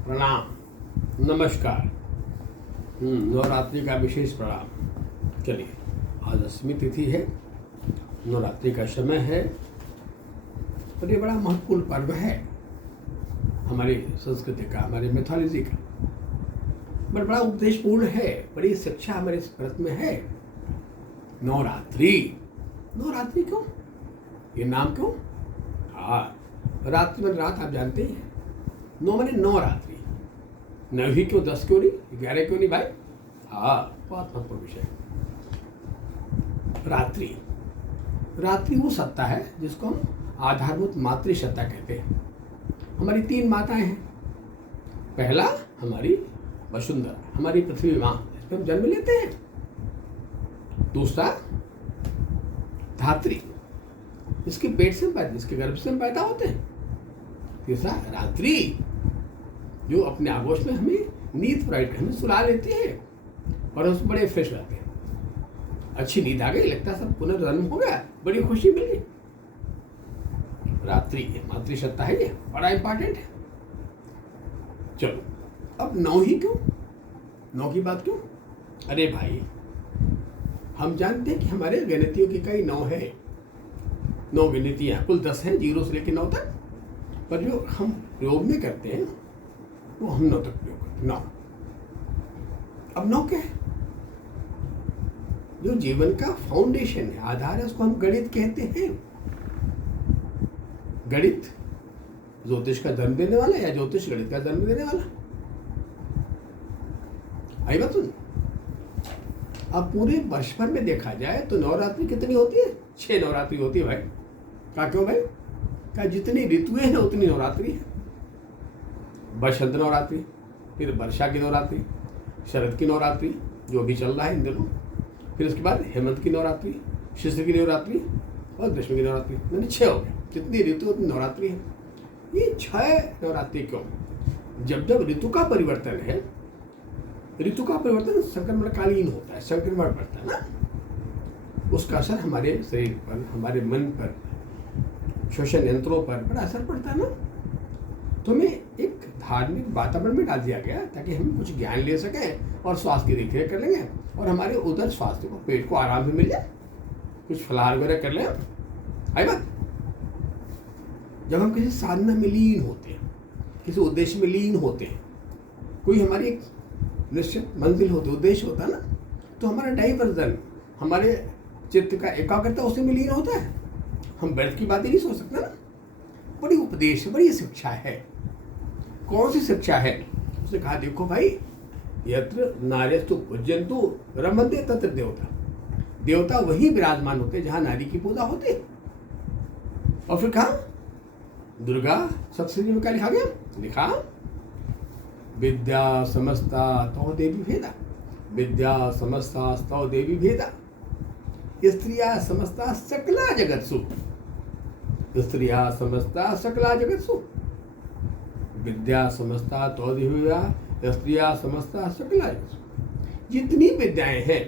प्रणाम, नमस्कार। नवरात्रि का विशेष प्रणाम। चलिए, आज 8वीं तिथि है, नवरात्रि का समय है और ये बड़ा महत्वपूर्ण पर्व है हमारी संस्कृति का, हमारी मैथोलॉजी का। बड़ा उपदेशपूर्ण है, बड़ी शिक्षा हमारे इस व्रत में है। नवरात्रि, नवरात्रि क्यों? ये नाम क्यों? हाँ, रात्रि में रात आप जानते ही हैं। 9 माने नवरात्रि। 9 ही क्यों, 10 क्यों नहीं, 11 क्यों नहीं भाई? हाँ, बहुत महत्वपूर्ण विषय। रात्रि, रात्रि वो सत्ता है जिसको हम आधारभूत मातृसत्ता कहते हैं। हमारी 3 माताएं हैं। पहला हमारी वसुंधरा, हमारी पृथ्वी माँ, इस पर हम जन्म लेते हैं। दूसरा धात्री, इसके पेट से पैदा, इसके गर्भ से हम पैदा होते हैं। तीसरा रात्रि, जो अपने आगोश में हमें नींद प्रोवाइड, हमें सुला लेती है और हम बड़े फ्रेश रहते हैं। अच्छी नींद आ गई, लगता है सब पुनर्जन्म हो गया, बड़ी खुशी मिली। रात्रि मातृसत्ता है, ये बड़ा इंपॉर्टेंट है। चलो, अब 9 ही क्यों? 9 की बात क्यों? अरे भाई, हम जानते हैं कि हमारे गणितियों की कई 9 है। 9 गिनतियाँ कुल 10 हैं, 0 से लेकर 9 तक। पर जो हम प्रयोग में करते हैं वो हम 9 तक प्रयोग करते हैं। 9, अब 9 क्या है? जो जीवन का फाउंडेशन है, आधार है, उसको हम गणित कहते हैं। गणित ज्योतिष का जन्म देने वाला या ज्योतिष गणित का जन्म देने वाला? आई बात सुन। अब पूरे वर्ष भर में देखा जाए तो नवरात्रि कितनी होती है? 6 नवरात्रि होती है भाई। क्या क्यों भाई? क्या जितनी ऋतुएं हैं उतनी नवरात्रि है। बसंत नवरात्रि, फिर वर्षा की नवरात्रि, शरद की नवरात्रि जो भी चल रहा है इन दिनों, फिर उसके बाद हेमंत की नवरात्रि, शिशिर की नवरात्रि और ग्रीष्म की नवरात्रि। मैंने 6 हो गए। जितनी ऋतु उतनी नवरात्रि है। ये 6 नवरात्रि क्यों? जब जब ऋतु का परिवर्तन है, ऋतु का परिवर्तन संक्रमणकालीन होता है, संक्रमण पड़ता है ना, उसका असर हमारे शरीर पर, हमारे मन पर, श्वसन यंत्रों पर बड़ा असर पड़ता है ना। तो हमें एक धार्मिक वातावरण में डाल दिया गया ताकि हम कुछ ज्ञान ले सकें और स्वास्थ्य की देखरेख कर लेंगे और हमारे उदर स्वास्थ्य को, पेट को आराम से मिल जाए, कुछ फलाहार वगैरह कर लें। आई बात। जब हम किसी साधना में लीन होते हैं, किसी उद्देश्य में लीन होते हैं, कोई हमारी एक निश्चित मंजिल होती, उद्देश्य होता है ना, तो हमारा डाइवर्जन, हमारे चित्त का एकाग्रता उसी में लीन होता है। हम व्यर्थ की बातें नहीं सोच सकते ना। बड़ी उपदेश, बड़ी शिक्षा है। कौन सी शिक्षा है? उसने कहा, देखो भाई, यत्र नार्यस्तु पूज्यन्तु रमन्ते तत्र देवता। देवता वही विराजमान होते जहां नारी की पूजा होती। और फिर कहा, दुर्गा सप्तशती में क्या लिखा गया? लिखा, विद्या समस्ता तौ देवी भेदा, विद्या समस्ता तौ देवी भेदा, स्त्रिया समस्ता सकला जगत्सु, स्त्रिया समस्ता सकला जगत्सु, विद्या समस्ता तौ देवी भेदा, स्त्रिया समस्ता सकला जगत्सु। जितनी विद्याएं हैं,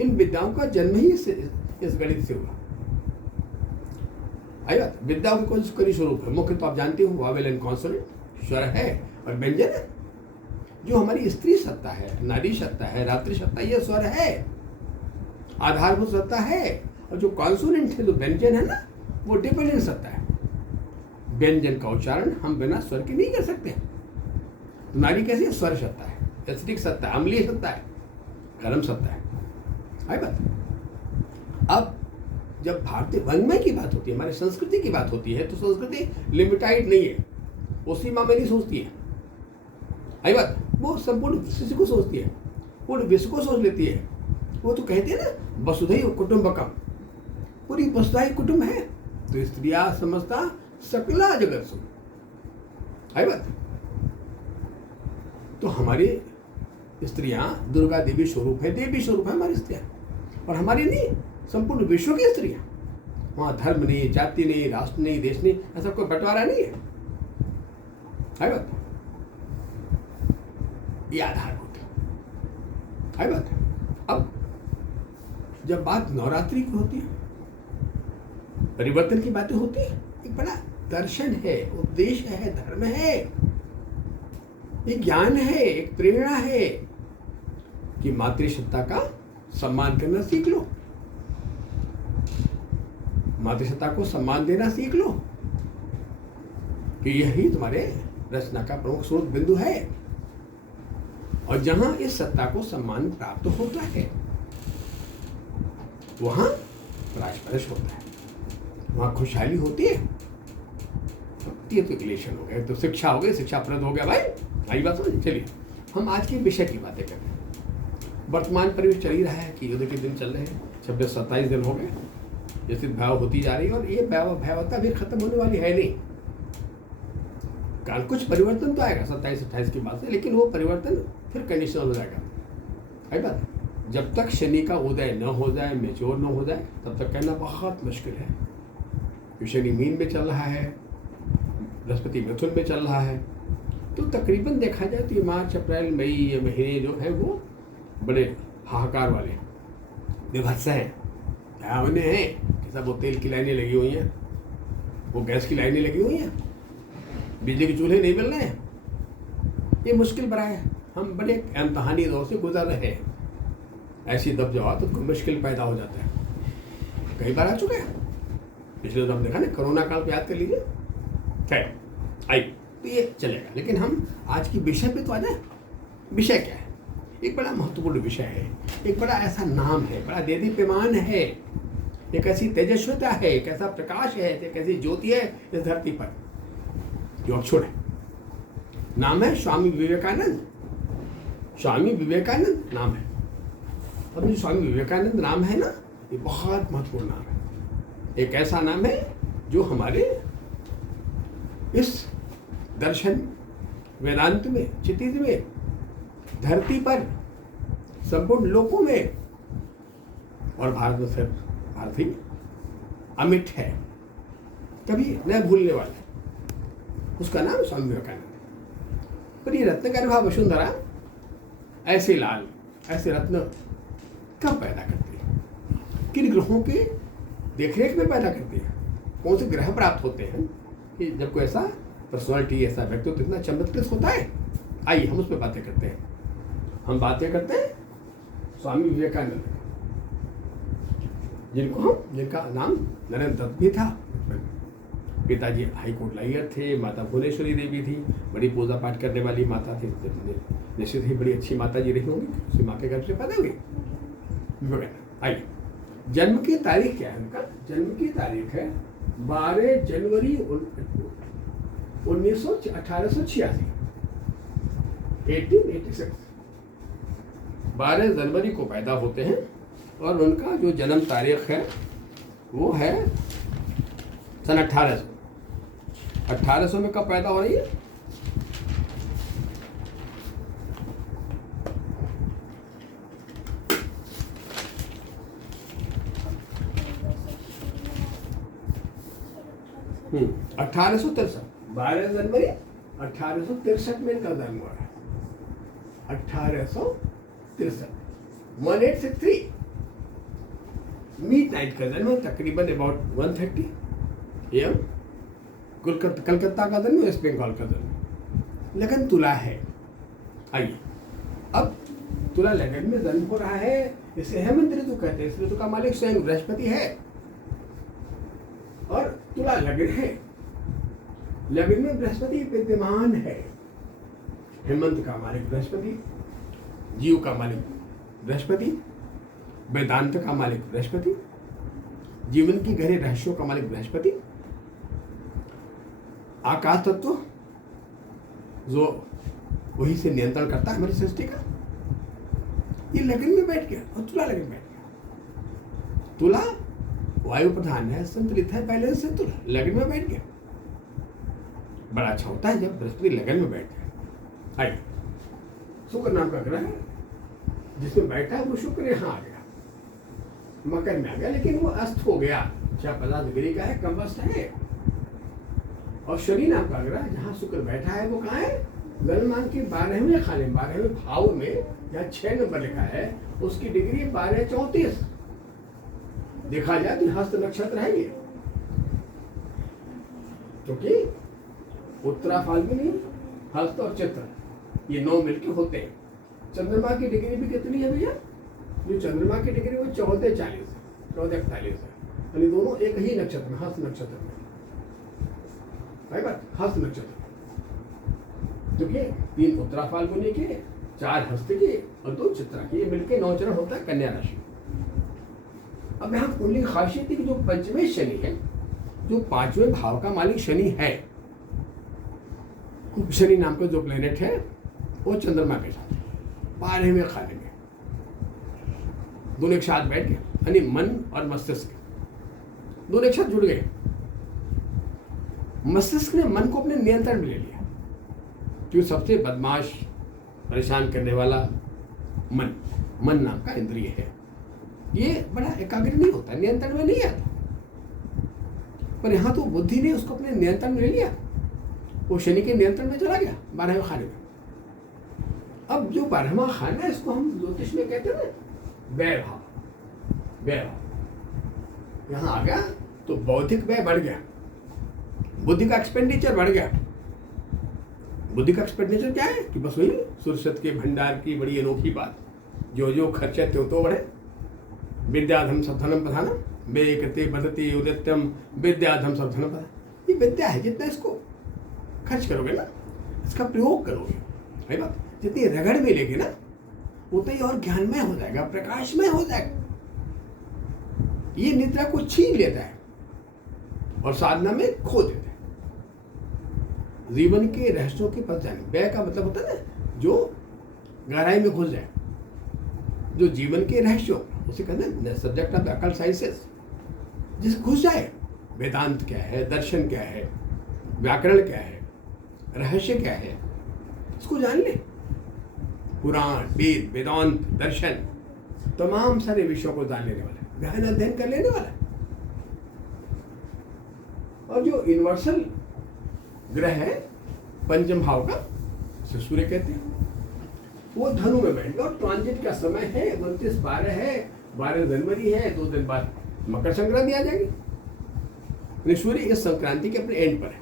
इन विद्याओं का जन्म ही इस गणित से हुआ। आई बात। विद्याओं के कौन से स्वरूप है? मुख्य तो आप जानते हो, वावेल एंड कॉन्सोनेंट, स्वर है और व्यंजन है। जो हमारी स्त्री सत्ता है, नारी सत्ता है, रात्रि सत्ता, ये स्वर है, आधारभूत सत्ता है। और जो कॉन्सोनेंट है, जो व्यंजन है ना, वो डिपेंडेंट सत्ता है। व्यंजन का उच्चारण हम बिना स्वर के नहीं कर सकते। तो नारी कैसी है? स्वर सत्ता है, एसिडिक सत्ता है, अम्लीय सत्ता है, गर्म सत्ता है। आई बात। अब जब भारतीय वाङ्मय की बात होती है, हमारी संस्कृति की बात होती है, तो संस्कृति लिमिटेड नहीं है, वो सीमा में नहीं सोचती है। आई बात। वो संपूर्ण विश्व को सोचती है, पूर्ण विश्व को सोच लेती है। वो तो कहते हैं ना, वसुधैव कुटुम्बकम, पूरी वसुधा ही कुटुंब है। तो स्त्रिया समस्ता सकला जगत्सु। आई बात। तो हमारी स्त्रियां दुर्गा देवी स्वरूप है, देवी स्वरूप है हमारी स्त्रियां। और हमारी नहीं, संपूर्ण विश्व की स्त्रियां। वहां धर्म नहीं, जाति नहीं, राष्ट्र नहीं, देश नहीं, ऐसा कोई बंटवारा नहीं है। आई बात। ये आधारभूत है। आई बात। अब जब बात नवरात्रि की होती है, परिवर्तन की बातें होती है, एक बड़ा दर्शन है, उपदेश है, धर्म है। ये ज्ञान है, एक प्रेरणा है कि मातृसत्ता का सम्मान करना सीख लो, मातृसत्ता को सम्मान देना सीख लो कि यही तुम्हारे रचना का प्रमुख स्रोत बिंदु है। और जहां इस सत्ता को सम्मान प्राप्त होता है वहां परास्परश होता है, वहां खुशहाली होती है। ये तो क्लेशन हो गया, तो शिक्षा हो गई, शिक्षाप्रद हो गया भाई, आई बात समझ। चलिए हम आज के विषय की बातें करते हैं। वर्तमान परिवेश चल ही रहा है कि युद्ध के दिन चल रहे हैं, 26-27 दिन हो गए, जैसे भयावह होती जा रही है और ये भयावहता भी खत्म होने वाली है नहीं। काल कुछ परिवर्तन तो आएगा 27-28 की बात है, लेकिन वो परिवर्तन फिर कंडीशनल हो जाएगा। है बात, जब तक शनि का उदय न हो जाए, मेच्योर न हो जाए, तब तक कहना बहुत मुश्किल है। तो शनि मीन में चल रहा है, बृहस्पति मिथुन में चल रहा है, तो तकरीबन देखा जाए तो ये मार्च अप्रैल मई ये महीने जो है वो बड़े हाहाकार वाले विभत्स हैं। भयावने हैं, सब वो तेल की लाइनें लगी हुई हैं, वो गैस की लाइनें लगी हुई हैं, बिजली के चूल्हे नहीं मिल रहे हैं। ये मुश्किल बड़ा है, हम बड़े इम्तहानी दौर से गुजर रहे हैं। ऐसी दब जाओ तो मुश्किल पैदा हो जाता है, कई बार आ चुके हैं। पिछले तो हम देखा ना, कोरोना काल पे याद कर लीजिए। खैर आई तो ये चलेगा, लेकिन हम आज की विषय पे तो आ जाए। विषय क्या है? एक बड़ा महत्वपूर्ण विषय है, एक बड़ा ऐसा नाम है, बड़ा देदीप्यमान है, एक ऐसी तेजस्विता है, एक ऐसा प्रकाश है, एक ऐसी ज्योति है इस धरती पर जो अक्षुण है। नाम है स्वामी विवेकानंद। स्वामी विवेकानंद नाम है। अब ये स्वामी विवेकानंद नाम है ना, ये बहुत महत्वपूर्ण नाम है। एक ऐसा नाम है जो हमारे इस दर्शन वेदांत में, क्षितिज में, धरती पर, संपूर्ण लोकों में और भारत में सिर्फ भारत ही अमिट है, कभी न भूलने वाला। उसका नाम स्वामी विवेकानंद। पर ये रत्नगर्भा वसुंधरा ऐसे लाल, ऐसे रत्न कब पैदा करती है? किन ग्रहों के देखरेख में पैदा करती है? कौन से ग्रह प्राप्त होते हैं कि जब कोई ऐसा पर्सनालिटी, ऐसा व्यक्तित्व इतना चमत्कृत होता है? आइए हम उस पर बातें करते हैं। हम बातें करते हैं स्वामी विवेकानंद, जिनका नाम नरेंद्र दत्त भी था। पिताजी हाईकोर्ट लॉयर थे, माता भुवनेश्वरी देवी थी, बड़ी पूजा पाठ करने वाली माता थी, निश्चित ही बड़ी अच्छी माता जी रही होंगी, उसी माँ के घर से पैदा हुई। आइए, जन्म की तारीख क्या है उनका? जन्म की तारीख है 12 जनवरी 1886। 1886 12 जनवरी को पैदा होते हैं और उनका जो जन्म तारीख है वो है सन 1800। 1800 में कब पैदा हो रही है? हम्म, 1863, 12 जनवरी 1863 में इनका जन्म हुआ है। 1863, 1863 मिड नाइट का जन्म, तकरीबन अबाउट 1:30 AM। कलकत्ता का जन्म, वेस्ट बंगाल का जन्म। लगन तुला है। आइए, अब तुला लगन में जन्म हो रहा है, इसे हेमंत ऋतु कहते हैं। इस ऋतु का मालिक स्वयं बृहस्पति है और तुला लगन है। लगन में बृहस्पति विद्यमान है। हेमंत का मालिक बृहस्पति, जीव का मालिक बृहस्पति, वेदांत का मालिक बृहस्पति, जीवन की गहरे रहस्यों का मालिक बृहस्पति, आकाश तत्व जो वही से नियंत्रण करता है हमारी सृष्टि का, ये लगन में बैठ गया और तुला लगन में बैठ गया। तुला वायु प्रधान है, संतुलित है पहले से, तुला लगन में बैठ गया। बड़ा अच्छा होता है जब बृहस्पति लगन में बैठ गया। आइए, शुक्र नाम का ग्रह जिसमें बैठा है वो शुक्र यहाँ आ गया, मकर में आ गया, लेकिन वो अस्त हो गया। 50 डिग्री का है, कम अस्त है। और शनि नाम का ग्रह जहाँ शुक्र बैठा है वो कहाँ है? गलमान के 12वें खाने, 12वें भाव में, जहाँ 6 नंबर लिखा है उसकी डिग्री 1234। देखा जाए तो हस्त नक्षत्र है ये, क्योंकि उत्तरा फाल्गुनी, हस्त और चित्र ये 9 मिलके होते हैं। चंद्रमा की डिग्री भी कितनी है भैया? जो चंद्रमा की डिग्री वो 14:40 है, 14:41 है, यानी दोनों एक ही नक्षत्र में, हस्त नक्षत्र में। भाई बात, हस्त नक्षत्र क्योंकि 3 उत्तरा फाल्गुनी के, 4 हस्त के और 2 चित्रा के, ये मिलके 9 चरण होता है कन्या राशि। अब यहाँ कुंडली की खासियत है कि जो पंचमें शनि है, जो 5वें भाव का मालिक शनि है, शनि नाम का जो प्लेनेट है, वो चंद्रमा के साथ 12वें खाने में दोनों एक साथ बैठ गए, यानी मन और मस्तिष्क दोनों एक साथ जुड़ गए। मस्तिष्क ने मन को अपने नियंत्रण में ले लिया, जो सबसे बदमाश, परेशान करने वाला मन नाम का इंद्रिय है। ये बड़ा एकाग्र नहीं होता, नियंत्रण में नहीं आता, पर यहाँ तो बुद्धि ने उसको अपने नियंत्रण में ले लिया, वो शनि के नियंत्रण में चला गया 12वें खाने में। अब जो 12वां खाना है, इसको हम ज्योतिष में कहते हैं ना व्यय भाव। यहाँ आ गया तो बौद्धिक व्यय बढ़ गया, बुद्धि का एक्सपेंडिचर बढ़ गया। बुद्धि का एक्सपेंडिचर क्या है कि बस वही सुरसत के भंडार की बड़ी अनोखी बात, जो खर्चा त्यों तो बढ़े। विद्याधम सधनम प्रधानम व्यय कृते बदते उदित्यम विद्याधम सधनम प्रधान। ये विद्या है, जितना इसको खर्च करोगे ना, इसका प्रयोग करोगे, है बात, जितनी रगड़ में लेगे ना, उतना ही और ज्ञानमय हो जाएगा, प्रकाशमय हो जाएगा। ये निद्रा को छीन लेता है और साधना में खो देता है। जीवन के रहस्यों के पता जाने, व्यय का मतलब होता है ना जो गहराई में घुस जाए, जो जीवन के रहस्यों, उसे कहते हैं सब्जेक्ट ऑफ अकल्ट साइंसेस, जिस घुस जाए, वेदांत क्या है, दर्शन क्या है, व्याकरण क्या है, रहस्य क्या है, इसको जान ले। पुराण, वेद, वेदांत, दर्शन, तमाम सारे विषयों को जान लेने वाला, गहन अध्ययन कर लेने वाला। और जो यूनिवर्सल ग्रह है पंचम भाव का, सूर्य कहते हैं, वो धनु में बैठ गया और ट्रांजिट का समय है 29/12 है, 12 जनवरी है, 2 दिन बाद मकर संक्रांति आ जाएगी। सूर्य इस संक्रांति के अपने एंड पर है,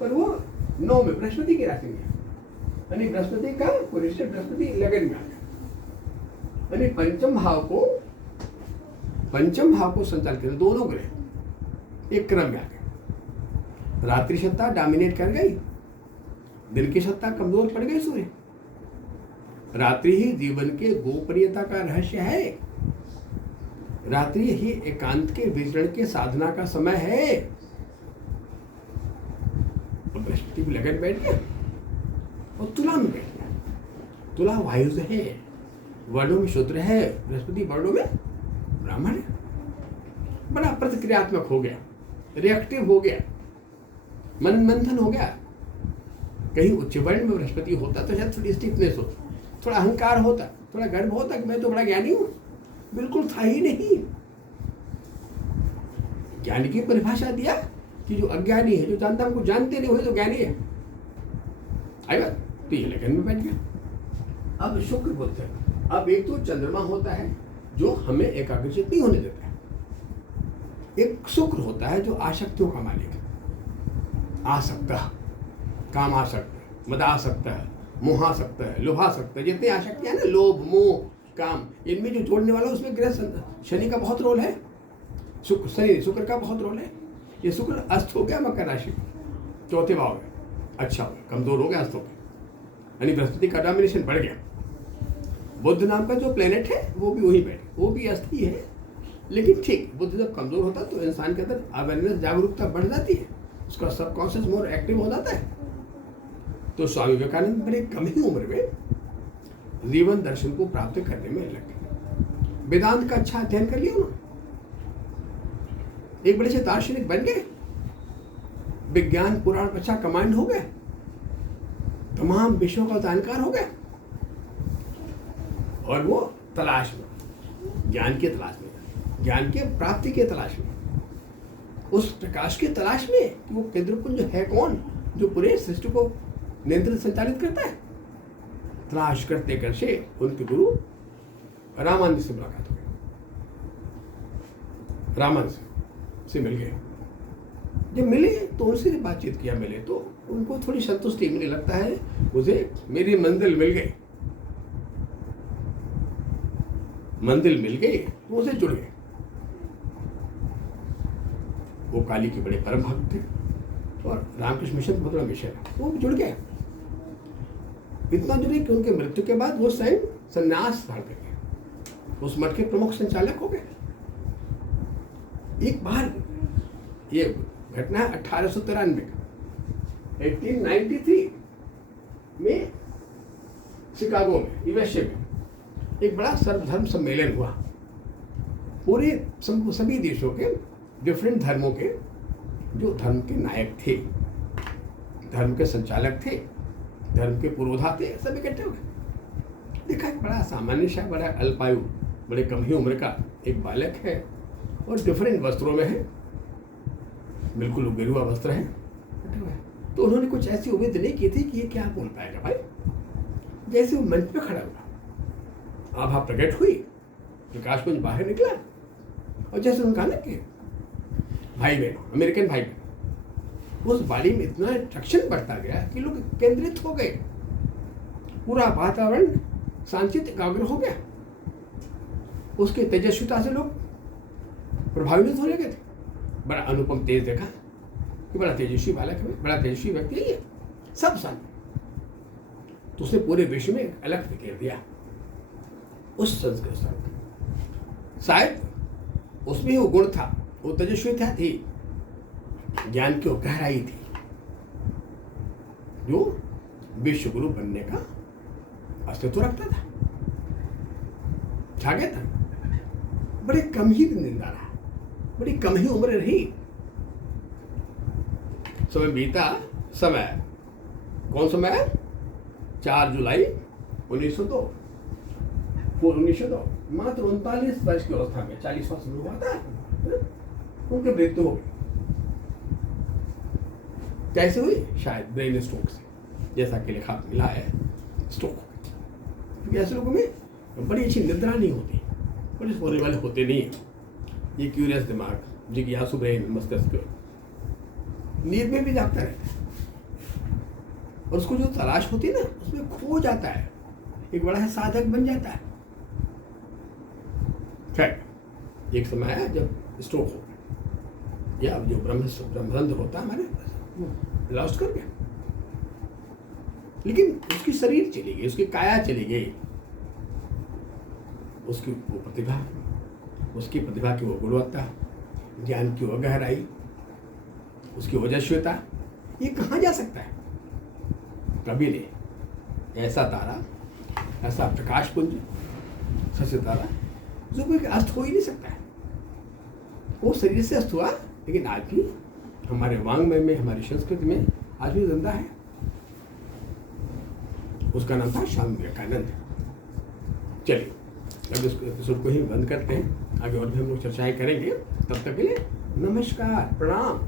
पर वो 9 में बृहस्पति की राशि में है, यानी बृहस्पति का बृहस्पति लगन में आ गया, यानी पंचम भाव को संचालित कर दोनों ग्रह एक क्रम में आ गए। रात्रि सत्ता डोमिनेट कर गई, दिन की सत्ता कमजोर पड़ गई सूर्य। रात्रि ही जीवन के गोपनीयता का रहस्य है, रात्रि ही एकांत के विचरण के साधना का समय है। बृहस्पति भी लगन बैठ गया और तुला में बैठ गया। तुला वायु से है, वर्णों में शूद्र है, बृहस्पति वर्णों में ब्राह्मण है। बड़ा प्रतिक्रियात्मक हो गया, रिएक्टिव हो गया, मन मंथन हो गया। कहीं उच्च वर्ण में बृहस्पति होता तो शायद थोड़ी स्टिफनेस होती, थोड़ा अहंकार होता, थोड़ा गर्व होता कि मैं तो बड़ा ज्ञानी हूं। बिल्कुल था ही नहीं। ज्ञानी की परिभाषा दिया कि जो अज्ञानी है, जो जानता हमको जानते नहीं, वही तो ज्ञानी है। आई बात, तो ये लगन में बैठ गया। अब शुक्र बुध है। अब एक तो चंद्रमा होता है जो हमें एकाग्रचित नहीं होने देता है, एक शुक्र होता है जो आसक्तियों का मालिक है। आसक्त, काम आसक्त, मद आसक्त है, मोह आसक्त है, लोभ आसक्त है, जितनी आसक्तियां है ना, लोभ, मोह, काम, इनमें जो जोड़ने वाला उसमें ग्रह शनि का बहुत रोल है, शुक्र का बहुत रोल है। ये शुक्र अस्त हो गया मकर राशि, चौथे भाव में, अच्छा कमजोर हो गया, अस्त हो गया, यानी बृहस्पति का डोमिनेशन बढ़ गया। बुध नाम का जो प्लेनेट है वो भी वही बैठे, वो भी अस्त ही है, लेकिन ठीक, बुध जब कमजोर होता है तो इंसान के अंदर अवेयरनेस, जागरूकता बढ़ जाती है, उसका सबकॉन्शियस मोर एक्टिव हो जाता है। तो स्वामी विवेकानंद बड़े कम ही उम्र में जीवन दर्शन को प्राप्त करने में लग गए। वेदांत का अच्छा अध्ययन कर लिया उन्होंने, एक बड़े से दार्शनिक बन गए, विज्ञान पुराण पर अच्छा कमांड हो गया, तमाम विषयों का जानकार हो गया, और वो तलाश में, ज्ञान की तलाश में, ज्ञान के प्राप्ति के तलाश में, उस प्रकाश की तलाश में कि वो केंद्रपुंज है कौन जो पूरे सृष्टि को नियंत्रित संचालित करता है। तलाश करते करते उनके गुरु रामानंद से मुलाकात हो गई, रामानंद से मिल गए। जब मिले तो उनसे जब बातचीत किया, मिले तो उनको थोड़ी संतुष्टि मिलने लगता है, मुझे मेरी मंजिल मिल गई, मंजिल मिल गई, तो उनसे जुड़ गए। वो काली के बड़े परम भक्त थे और रामकृष्ण मिशन बहुत बड़ा मिशन है, वो जुड़ गए। इतना जुड़े कि उनके मृत्यु के बाद वो स्वयं संन्यास धारण कर गए, उस मठ के प्रमुख संचालक हो गए। एक बार ये घटना है 1893 का, 1893 में शिकागो में, यूएसए में एक बड़ा सर्वधर्म सम्मेलन हुआ। पूरे सभी देशों के डिफरेंट धर्मों के जो धर्म के नायक थे, धर्म के संचालक थे, धर्म के पुरोधा थे, सब इकट्ठे हो गए। देखा एक बड़ा सामान्य सा, बड़ा अल्पायु, बड़े कम ही उम्र का एक बालक है और डिफरेंट वस्त्रों में है, बिल्कुल उगेरुआ वस्त्र है, तो उन्होंने कुछ ऐसी उम्मीद नहीं की थी कि ये क्या बोल पाएगा भाई। जैसे वो मंच पे खड़ा हुआ, आभा प्रकट हुई, प्रकाश पुंज बाहर निकला और जैसे उन्होंने कहा ना कि भाई बहनों, अमेरिकन भाई बहनों, उस बाड़ी में इतना अट्रैक्शन बढ़ता गया कि लोग केंद्रित हो गए, पूरा वातावरण शांतित एकाग्र हो गया, उसके तेजस्विता से लोग प्रभावित होने लगे थे। बड़ा अनुपम तेज देखा कि बड़ा तेजस्वी बालक है, बड़ा तेजस्वी व्यक्ति है ये, सब सन। तो उसने पूरे विश्व में अलग बिखेर दिया उस संस्कृत का। शायद उसमें वो गुण था, वो तेजस्विता थी, ज्ञान की वो गहराई थी, जो विश्व गुरु बनने का अस्तित्व रखता था, छा गया था। बड़े कम ही दिन रहा, बड़ी कम ही उम्र रही, समय बीता। समय कौन समय? 4 जुलाई 1902, मात्र 39 वर्ष की अवस्था में, 40 वर्ष में हुआ था, उनकी मृत्यु हो गई। कैसे हुई? शायद ब्रेन स्ट्रोक से, जैसा कि लिखा मिला है, स्ट्रोक हो गई। क्योंकि ऐसे लोगों में बड़ी अच्छी निद्रा नहीं होती, बड़े सोने वाले होते नहीं हैं। ये क्यूरियस दिमाग, जिज्ञासु ब्रेन, मस्तिष्क नींद में भी जागता रहता है और उसको जो तलाश होती है ना, उसमें खो जाता है, एक बड़ा साधक बन जाता है। खैर, एक समय आया जब स्ट्रोक हो गया, या जो ब्रह्मरंध्र होता है हमारे, लॉस्ट कर गया। लेकिन उसकी शरीर चली गई, उसकी काया चली गई, उसकी वो प्रतिभा, उसकी प्रतिभा की वो गुणवत्ता, ज्ञान की वो गहराई, उसकी ओजस्विता, ये कहाँ जा सकता है? कभी नहीं। ऐसा तारा, ऐसा प्रकाश पुंज, शशि तारा, जो कोई अस्त हो ही नहीं सकता है। वो शरीर से अस्त हुआ, लेकिन आज भी हमारे वांग्मय में, हमारी संस्कृति में आज भी जिंदा है। उसका नाम था स्वामी विवेकानंद। चलिए, अब इस एपिसोड को ही बंद करते हैं, आगे और भी हम लोग चर्चाएं करेंगे। तब तक के लिए नमस्कार, प्रणाम।